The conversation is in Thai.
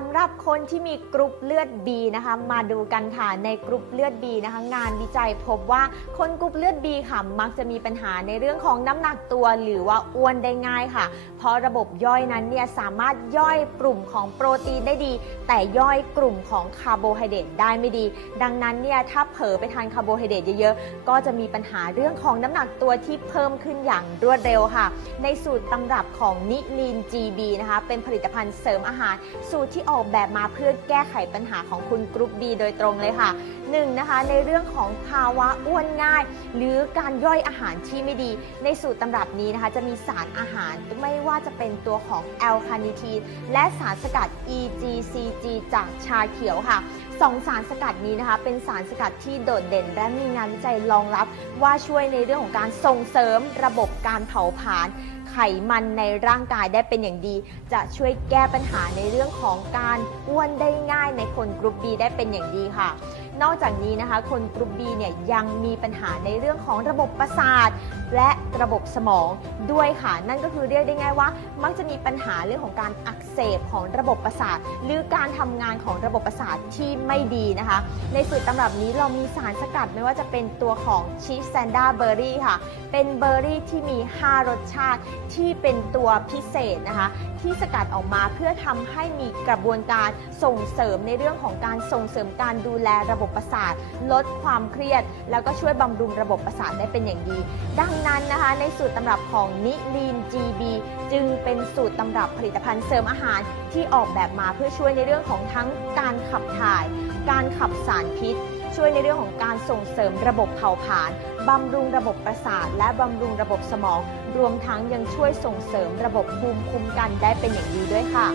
ำหรับคนที่มีกรุ๊ปเลือด B นะคะมาดูกันค่ะในกรุ๊ปเลือด B นะคะงานวิจัยพบว่าคนกรุ๊ปเลือด B ค่ะมักจะมีปัญหาในเรื่องของน้ำหนักตัวหรือว่าอ้วนได้ง่ายค่ะ เพราะระบบย่อยนั้นเนี่ยสามารถย่อยกลุ่มของโปรตีนได้ดี แต่ย่อยกลุ่มของคาร์โบไฮเดรตได้ไม่ดี ดังนั้นเนี่ยถ้าเผลอไปทานคาร์โบไฮเดรตเยอะๆ ก็จะมีปัญหาเรื่องของน้ำหนักตัวที่เพิ่มขึ้นอย่างรวดเร็วค่ะ ในสูตรตำรับของนิลีน GB นะคะเป็นผลิตภัณฑ์เสริมอาหารสูตรที่ออกแบบมาเพื่อแก้ไขปัญหาของคุณกรุ๊ป B โดยตรงเลยค่ะ 1. นะคะ ในเรื่องของภาวะอ้วนง่าย หรือการย่อยอาหารที่ไม่ดี ในสูตรตำรับนี้นะคะ จะมีสารอาหารไม่ว่าจะเป็นตัวของแอลคาเนิทีนและสารสกัด EGCG จากชาเขียวค่ะสองสารสกัดนี้นะคะ เป็นสารสกัดที่โดดเด่น และมีงานวิจัยรองรับ ว่าช่วยในเรื่องของการส่งเสริมระบบการเผาผลาญไขมันในร่างกายได้เป็นอย่างดี จะช่วยแก้ปัญหาในเรื่องของการอ้วนได้ง่ายในคนกรุ๊ป B ได้เป็นอย่างดีค่ะ นอกจากนี้นะคะ คนกรุ๊ป B เนี่ยยังมีปัญหาในเรื่องของระบบประสาท และระบบสมองด้วยค่ะ นั่นก็คือเรียกได้ง่ายว่า มักจะมีปัญหาเรื่องของการอักเสบของระบบประสาท หรือการทำงานของระบบประสาทที่ไม่ดีนะคะ ในสูตรตำรับนี้เรามีสารสกัดไม่ว่าจะเป็นตัวของชีสแซนด้าเบอร์รี่ค่ะ เป็นเบอร์รี่ที่มี 5 รสชาติที่เป็นตัวพิเศษนะคะ ที่สกัดออกมาเพื่อทำให้มีกระบวนการส่งเสริมในเรื่องของการส่งเสริมการดูแลระบบประสาท ลดความเครียด แล้วก็ช่วยบำรุงระบบประสาทได้เป็นอย่างดี ดังนั้นนะคะ ในสูตรตำรับของนิลีน GB จึงเป็นสูตรตำรับผลิตภัณฑ์เสริมอาหารที่ออกแบบมาเพื่อช่วยในเรื่องของทั้งการขับถ่าย การขับสารพิษ ช่วยในเรื่องของการส่งเสริมระบบเผาผลาญบำรุงระบบประสาท และบำรุงระบบสมอง รวมทั้งยังช่วยส่งเสริมระบบภูมิคุ้มกันได้เป็นอย่างดีด้วยค่ะ